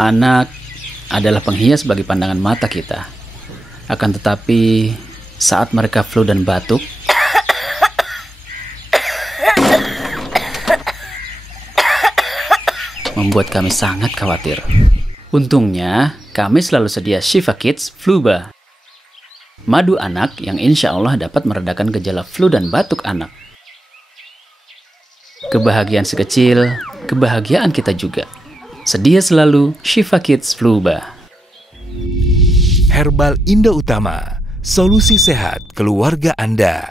Anak adalah penghias bagi pandangan mata kita. Akan tetapi, saat mereka flu dan batuk, membuat kami sangat khawatir. Untungnya, kami selalu sedia Shifa Kids Fluba, madu anak yang insya Allah dapat meredakan gejala flu dan batuk anak. Kebahagiaan sekecil, kebahagiaan kita juga. Sedia selalu Shifa Kids Fluba. Herbal Indo Utama, solusi sehat keluarga Anda.